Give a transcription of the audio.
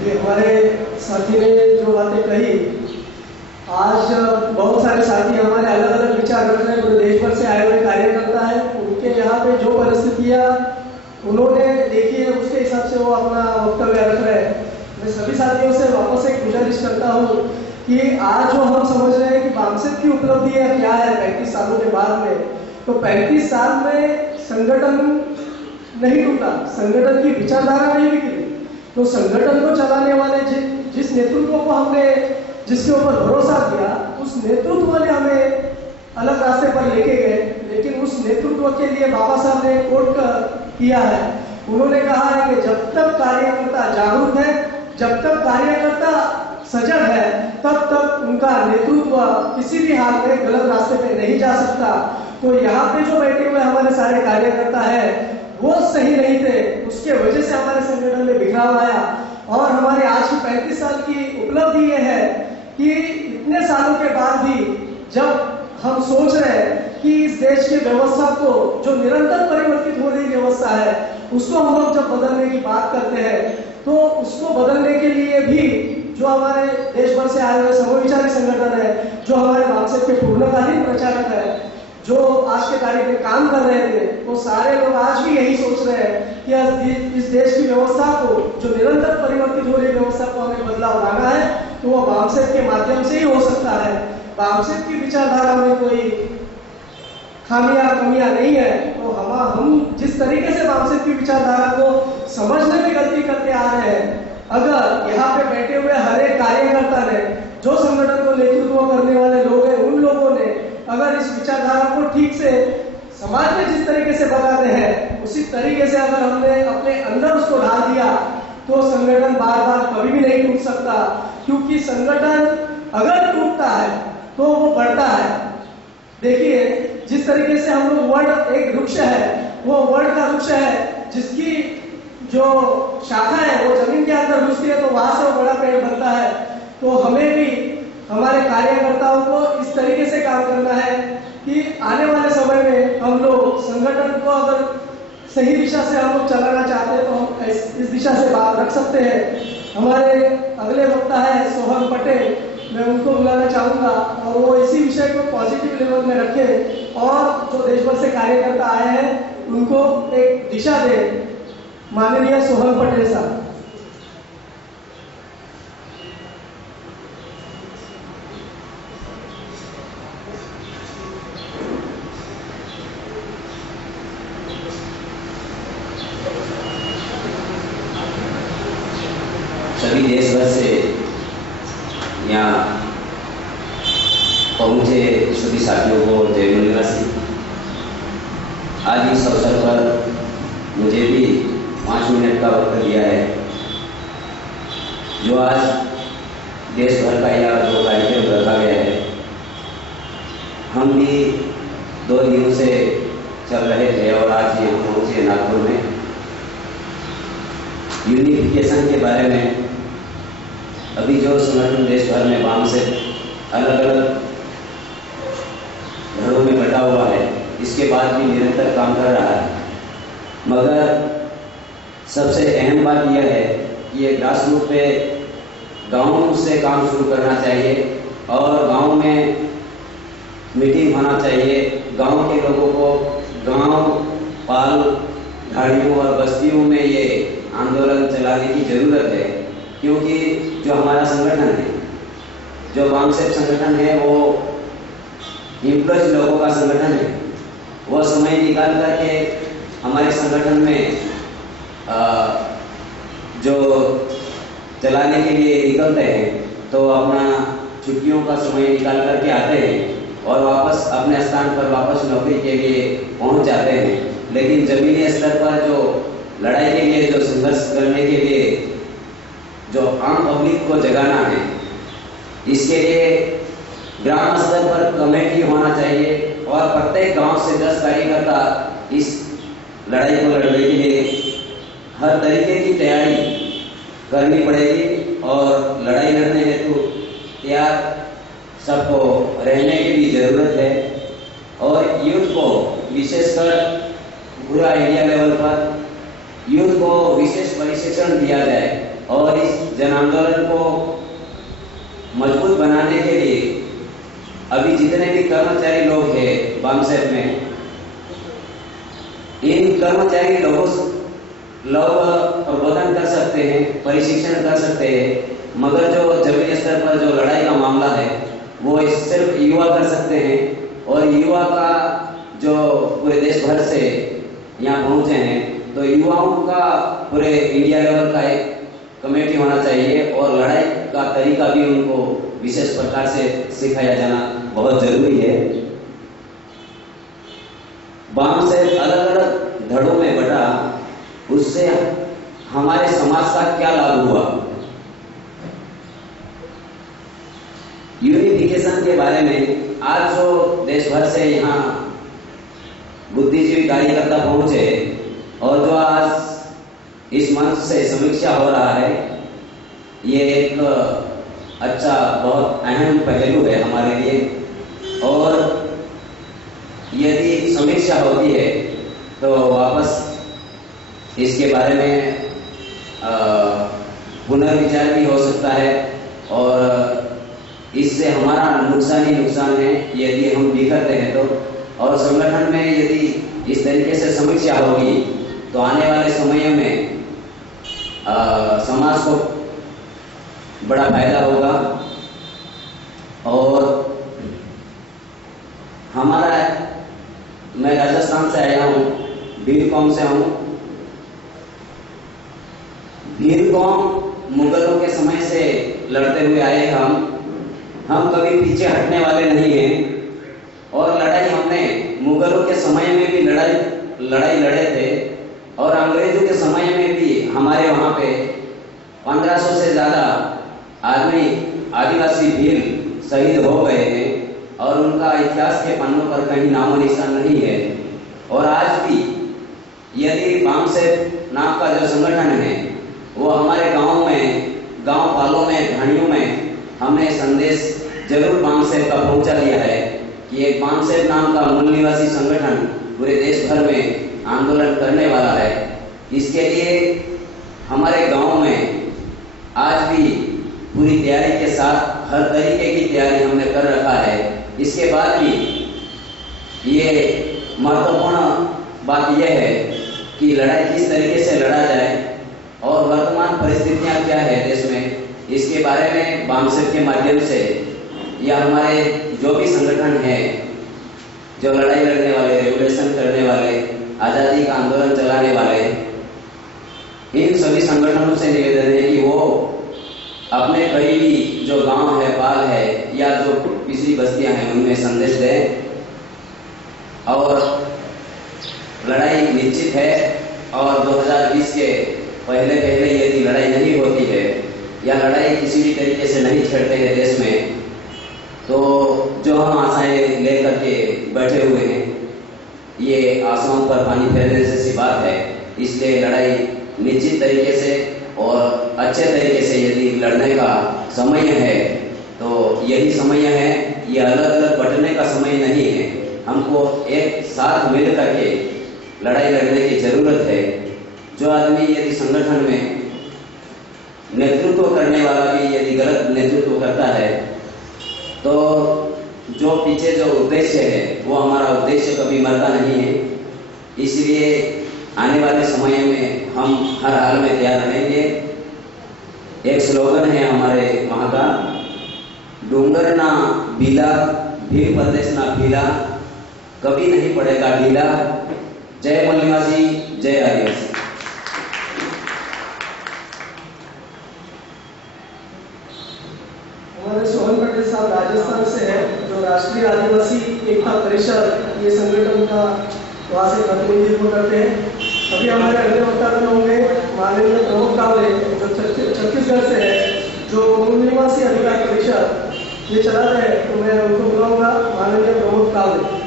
ये हमारे साथी ने जो बातें कही, आज बहुत सारे साथी हमारे अलग अलग विचार रख रहे हैं, जो देश भर से आए हुए कार्यकर्ता है, उनके यहाँ पे जो परिस्थितियाँ उन्होंने देखी है उसके हिसाब से वो अपना वक्तव्य रख रहे हैं। मैं सभी साथियों से वापस एक गुजारिश करता हूँ कि आज जो हम समझ रहे हैं कि बामसेफ की उपलब्धि है क्या है 35 सालों के बाद में, तो 35 साल में संगठन नहीं टूटा, संगठन की विचारधारा नहीं बिगड़ी। तो संगठन को चलाने वाले जिस नेतृत्व को हमने जिसके ऊपर भरोसा किया, उस नेतृत्व ने हमें अलग रास्ते पर लेके गए, लेकिन उस नेतृत्व के लिए बाबा साहब ने कोट किया है। उन्होंने कहा है कि जब तक कार्यकर्ता जागरूक है, जब तक कार्यकर्ता सजग है, तब तक उनका नेतृत्व किसी भी हाल में गलत रास्ते पे नहीं जा सकता। तो यहाँ पे जो बैठे हुए हमारे सारे कार्यकर्ता है वो सही नहीं थे, उसके वजह से हमारे संगठन में बिखराव आया। और हमारे आज की 35 साल की उपलब्धि ये है कि इतने सालों के बाद भी जब हम सोच रहे हैं कि इस देश की व्यवस्था को, जो निरंतर परिवर्तित हो रही व्यवस्था है, उसको हम लोग जब बदलने की बात करते हैं, तो उसको बदलने के लिए भी जो हमारे देश भर से आए हुए समविचारी संगठन है, जो हमारे बामसेफ के पूर्णकालीन प्रचारक है, जो आज के तारीख में काम कर रहे थे, वो सारे लोग आज भी यही सोच रहे हैं कि इस देश की व्यवस्था को, जो निरंतर परिवर्तित हो रही व्यवस्था को हमें बदलाव लाना है, तो वो बामसेफ के माध्यम से ही हो सकता है। बामसेफ की विचारधारा में कोई खामियां कमियां नहीं है। तो हम जिस तरीके से बामसेफ की विचारधारा को समझने में गलती करते आ रहे हैं, अगर यहाँ पे बैठे हुए हर एक कार्यकर्ता ने, जो संगठन को नेतृत्व करने वाले लोग हैं, उन लोगों ने अगर इस विचारधारा को ठीक से समाज में जिस तरीके से बताते हैं, उसी तरीके से अगर हमने अपने अंदर उसको डाल दिया, तो संगठन बार बार कभी भी नहीं टूट सकता। क्योंकि संगठन अगर टूटता है तो वो बढ़ता है। देखिए, जिस तरीके से हम लोग वर्ड, एक वृक्ष है, वो वर्ड का वृक्ष है, जिसकी जो शाखा है वो जमीन के अंदर घुसती है, तो वहां से वो बड़ा पेड़ बनता है। तो हमें भी हमारे कार्यकर्ताओं को इस तरीके से काम करना है कि आने वाले समय में हम लोग संगठन को अगर सही दिशा से हम लोग चलाना चाहते हैं, तो हम इस दिशा से बात रख सकते हैं। हमारे अगले वक्ता है सोहन पटेल, मैं उनको बुलाना चाहूंगा और वो इसी विषय को पॉजिटिव लेवल में रखे और जो देश भर से कार्यकर्ता आए हैं उनको एक दिशा दे। माननीय सोहन पटेल साहब। सभी देश भर से यहाँ पहुंचे सभी साथियों को जय निवासी। आज इस अवसर पर मुझे भी 5 मिनट का वक्त दिया है। जो आज देश भर का यह जो कार्यक्रम रखा गया है, हम भी 2 दिनों से चल रहे थे और आज यहाँ पहुंचे नागपुर में। यूनिफिकेशन के बारे में अभी जो संगठन देश भर में बामसेफ अलग अलग घरों में बटा हुआ है, इसके बाद भी निरंतर काम कर रहा है। मगर सबसे अहम बात यह है कि ये ग्रास रूट पे गाँव से काम शुरू करना चाहिए और गांव में मीटिंग होना चाहिए। गांव के लोगों को गांव पाल झाड़ियों और बस्तियों में ये आंदोलन चलाने की जरूरत है, क्योंकि जो हमारा संगठन है, जो बामसेफ संगठन है, वो एम्प्लॉयज लोगों का संगठन है। वो समय निकाल करके हमारे संगठन में जो चलाने के लिए निकलते हैं, तो अपना छुट्टियों का समय निकाल करके आते हैं और वापस अपने स्थान पर वापस नौकरी के लिए पहुंच जाते हैं। लेकिन जमीनी स्तर पर जो लड़ाई के लिए, जो संघर्ष करने के लिए, जो आम पब्लिक को जगाना है, इसके लिए ग्राम स्तर पर कमेटी होना चाहिए और प्रत्येक गांव से 10 कार्यकर्ता इस लड़ाई को लड़ने के लिए हर तरीके की तैयारी करनी पड़ेगी और लड़ाई लड़ने हेतु तैयार सबको रहने की भी जरूरत है। और यूथ को विशेषकर पूरा इंडिया लेवल पर यूथ को विशेष प्रशिक्षण दिया जाए और इस जन आंदोलन को मजबूत बनाने के लिए अभी जितने भी कर्मचारी लोग हैं बामसेफ में, इन कर्मचारी लोगों प्रबोधन कर सकते हैं, प्रशिक्षण कर सकते हैं, मगर जो जमीनी स्तर पर जो लड़ाई का मामला है वो सिर्फ युवा कर सकते हैं। और युवा का जो पूरे देश भर से यहाँ पहुंचे हैं, तो युवाओं का पूरे इंडिया लेवल का एक कमेटी होना चाहिए और लड़ाई का तरीका भी उनको विशेष प्रकार से सिखाया जाना बहुत जरूरी है। बामसेफ अलग अलग धड़ों में बटा, उससे हमारे समाज का क्या लाभ हुआ, यूनिफिकेशन के बारे में आज जो देश भर से यहाँ बुद्धिजीवी कार्यकर्ता पहुंचे और जो आज इस मंच से समीक्षा हो रहा है, ये एक अच्छा बहुत अहम पहलू है हमारे लिए। और यदि समीक्षा होती है तो वापस इसके बारे में पुनर्विचार भी हो सकता है और इससे हमारा नुकसान ही नुकसान है यदि हम बिखरते हैं तो। और संगठन में यदि इस तरीके से समीक्षा होगी तो आने वाले समय में समाज को बड़ा फायदा होगा। और हमारा, मैं राजस्थान से आया हूँ, भीलकॉम से हूँ। भीलकॉम मुगलों के समय से लड़ते हुए आए हम कभी पीछे हटने वाले नहीं हैं। और लड़ाई हमने मुगलों के समय में भी लड़ाई लड़े थे और अंग्रेजों के समय में भी हमारे वहां पे 1500 से ज्यादा आदमी आदिवासी भील शहीद हो गए हैं और उनका इतिहास के पन्नों पर कहीं नामो निशान नहीं है। और आज भी यदि बामसेफ नाम का जो संगठन है वो हमारे गांव में, गांव पालों में, घाणियों में हमने संदेश जरूर बामसेफ का पहुंचा दिया है कि एक बामसेफ नाम का मूल निवासी संगठन पूरे देश भर में आंदोलन करने वाला है। इसके लिए हमारे गांव में आज भी पूरी तैयारी के साथ हर तरीके की तैयारी हमने कर रखा है। इसके बाद भी ये महत्वपूर्ण बात यह है कि लड़ाई किस तरीके से लड़ा जाए और वर्तमान परिस्थितियां क्या है देश में, इसके बारे में बामसेफ के माध्यम से या हमारे जो भी संगठन है जो लड़ाई लड़ने वाले, रेवोल्यूशन करने वाले, आजादी का आंदोलन चलाने वाले, इन सभी संगठनों से निवेदन है कि वो अपने करीबी जो गांव है, पाल है या जो पिछली बस्तियां हैं उनमें संदेश दें। और लड़ाई निश्चित है और 2020 के पहले यदि लड़ाई नहीं होती है या लड़ाई किसी भी तरीके से नहीं छेड़ते हैं देश में, तो जो हम आशाएं लेकर के बैठे हुए हैं ये आशाओं पर पानी फेरने जैसी बात है। इसलिए लड़ाई निश्चित तरीके से और अच्छे तरीके से यदि लड़ने का समय है तो यही समय है, ये अलग अलग बटने का समय नहीं है। हमको एक साथ मिल करके लड़ाई लड़ने की जरूरत है। जो आदमी यदि संगठन में नेतृत्व करने वाला भी यदि गलत नेतृत्व करता है तो जो पीछे जो उद्देश्य है वो हमारा उद्देश्य कभी मरता नहीं है। इसलिए आने वाले समय में हम हर हाल में तैयार रहेंगे। एक स्लोगन है हमारे वहां का, डूंगर ना भीला, भील प्रदेश ना भीला, कभी नहीं पड़ेगा ढीला। जय मूल निवासी, जय आदिवासी। हमारे सोहन पटेल साहब राजस्थान से है, जो राष्ट्रीय आदिवासी एकता परिषद ये संगठन का वहाँ से प्रतिनिधित्व करते हैं। अभी हमारे अगले वक्ता होंगे माननीय प्रमोद कावले, जो छत्तीसगढ़ से है, जो मूल निवासी अधिकार परिषद ये चलाते हैं। तो मैं उनको बुलाऊंगा, माननीय प्रमोद कावले।